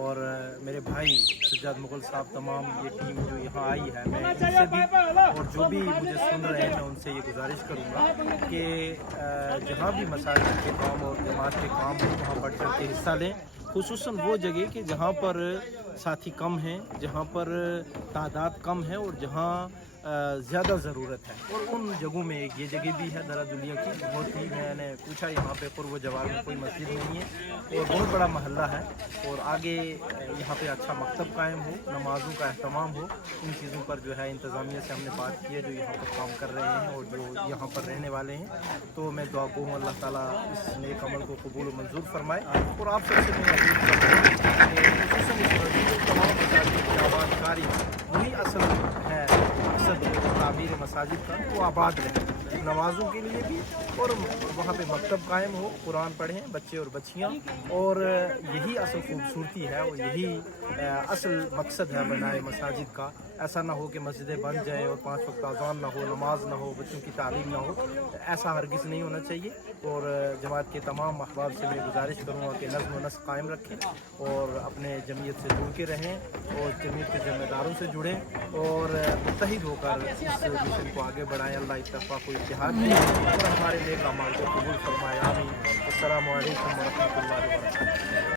اور میرے بھائی سجاد مغل صاحب، تمام یہ ٹیم جو یہاں آئی ہے، میں ان سے بھی اور جو بھی مجھے سن رہے ہیں ان سے یہ گزارش کروں گا کہ جہاں بھی مساجد کے کام اور جماعت کے کام ہو وہاں بڑھ چڑھ کے حصہ لیں، خصوصاً وہ جگہ کہ جہاں پر ساتھی کم ہیں، جہاں پر تعداد کم ہے اور جہاں زیادہ ضرورت ہے، اور ان جگہوں میں ایک یہ جگہ بھی ہے درعدلیہ کی بہت ہی، میں نے پوچھا یہاں پہ قرب و جوار میں کوئی مسجد نہیں ہے اور بہت بڑا محلہ ہے، اور آگے یہاں پہ اچھا مکتب قائم ہو، نمازوں کا اہتمام ہو، ان چیزوں پر جو ہے انتظامیہ سے ہم نے بات کی ہے جو یہاں پر کام کر رہے ہیں اور جو یہاں پر رہنے والے ہیں، تو میں دعا گو ہوں اللہ تعالیٰ اس نیک عمل کو قبول و منظور فرمائے، اور آپ سب سے میں اپیل کروں گا کہ خصوصاً اس مسجد تمام مساجد کی آباد کاری وہی اصل ہے مقصد تعمیر مساجد کا، وہ آباد رہے نمازوں کے لیے بھی، اور وہاں پہ مکتب قائم ہو، قرآن پڑھیں بچے اور بچیاں، اور یہی اصل خوبصورتی ہے اور یہی اصل مقصد ہے بنائے مساجد کا۔ ایسا نہ ہو کہ مسجدیں بن جائیں اور 5 وقت اذان نہ ہو، نماز نہ ہو، بچوں کی تعلیم نہ ہو، ایسا ہرگز نہیں ہونا چاہیے، اور جماعت کے تمام احباب سے میں گزارش کروں گا کہ نظم و نسق قائم رکھیں اور اپنے جمعیت سے جڑ کے رہیں اور جمعیت کے ذمہ داروں سے جڑیں اور متحد ہو کر اس مشن کو آگے بڑھائیں۔ اللہ اتفاق و اتحاد دے اور ہمارے نیک اعمال کو قبول فرمائے، آمین۔ السلام علیکم ورحمۃ اللہ وبرکاتہ۔